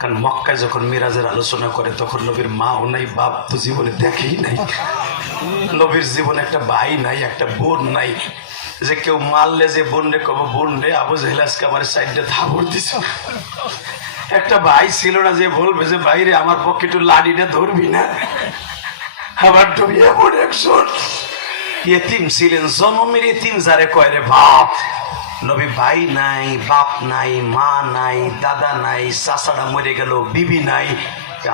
কারণ মক্কায় যখন মিরাজের আলোচনা করে তখন নবীর মাও নাই, বাপ তো জীবনে দেখেই নাই। নবীর জীবনে একটা ভাই নাই, একটা বোন নাই, যে কেউ মারলে যে বোন রে কব বোন রে, আবু জাহেল আজকে আমার সাইডে থাপড় দিছে। একটা ভাই ছিল না যে বলবে যে ভাইরে আমার পক্ষে একটু লাঠিটা ধরবি না। আবার তুমি এমন একজন ইয়েতিম ছিলেন, জন্মের ইয়েতিম যারে কয় রে বাপ। নবী ভাই নাই, বাপ নাই, মা নাই, দাদা নাই, চাচারা মরে গেল, বিবি নাই।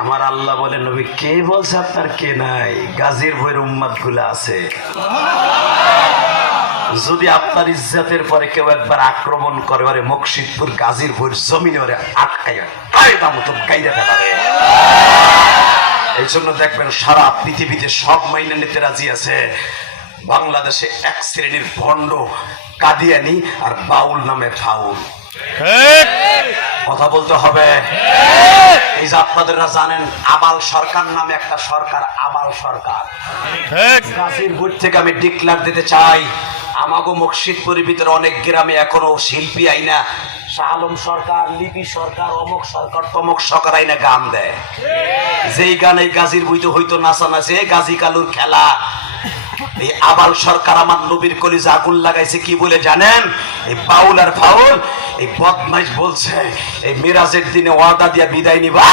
আমার আল্লাহ বলে নবী কে বলছে আপনার কে নাই? গাজীর ভৈর উম্মাদ গুলো আছে। যদি আপনার ইজ্জতের পরে কেউ একবার আক্রমণ করে, ওরে মুর্শিদপুর গাজীর ভৈর জমিনে ওরে আটকাইয়া কায়দা মতো গাইয়া ফেলাবে। এই জন্য দেখবেন সারা পৃথিবীতে সব মাইনে নিতে রাজি আছে, বাংলাদেশে এক শ্রেণীর ভণ্ড কাদিয়ানি আর বাউল নামে ফাউল। কথা বলতে হবে। এই যে আপনারা জানেন আবাল সরকার নামে একটা সরকার, আবাল সরকার। গাজীর ভৈর থেকে আমি ডিক্লার দিতে চাই, আমাগো মুর্শিদপুরের ভিতরে অনেক গ্রামে এখনো শিল্পী আইনা শাহ আলম সরকার, লিপি সরকার, অমুক সরকার, তমক সরকার আইনা গান দেয়। যেই গান এই গাজীর বইতে হইতো নাচানাচে, গাজী কালুর খেলা। এই আবাল সরকার আমার নবীর কলিজা আগুন লাগাইছে কি বলে জানেন? এই বাউল আর ফাউল, এই বদমাইশ বলছে এই মিরাজের দিনে ওয়াদা দিয়া বিদায় নিবা।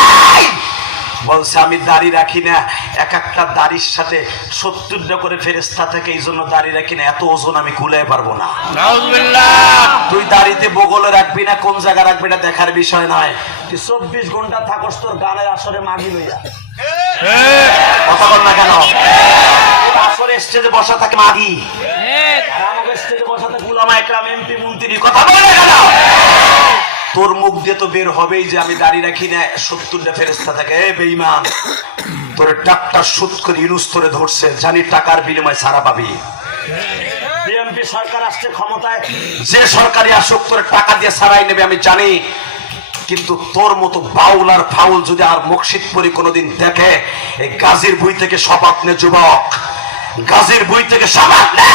বলছে আমি দাড়ি রাখি না, এক একটা দাড়ির সাথে 70টা করে ফেরেশতা থাকে, এই জন্য দাড়ি রাখি না, এত ওজন আমি কুলাই পারবো না। তুই দাড়িতে বগলে রাখবি না, কোন জায়গা রাখবি না দেখার বিষয় নয়। তুই 24 ঘন্টা থাকস তোর গানের আসরে মাগি লইয়া। কথা বল না কেন? আসরে স্টেজে বসা থাকে মাগি, আর আমাদের স্টেজে বসা থাকে উলামা একরাম, এমপি, মন্ত্রী। কথা বল না কেন? তোর মুখ দিয়ে তো বের হবেই যে আমি দাঁড়িয়ে রাখি না, 70টা ফেরেশতা থাকে। এ বেঈমান, তোরে ডাক্তার সুদ করে ইউনুস তোরে ধরছে, জানি টাকার বিনিময়ে ছাড়া পাবি। বিএনপি সরকার আসছে ক্ষমতায়, যে সরকারি আসুক তোরে টাকা দিয়ে ছাড়াই নেবে আমি জানি। কিন্তু তোর মতো বাউল আর ফাউল যদি আর মুর্শিদপুরে কোনোদিন দেখে, এই গাজীর বই থেকে শপথ নে যুবক, গাজীর বই থেকে শপথ নে।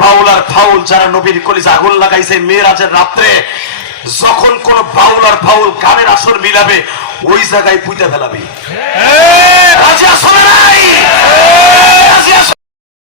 বাউল আর ফাউল যারা নবীর কলিজা আগুন লাগাইছে মেরাজের রাত্রে, যখন কোন বাউল আর ফাউল গানের আসর মিলাবে ওই জায়গায় পুঁতে ফেলাবি। রাজি আসলে নাই?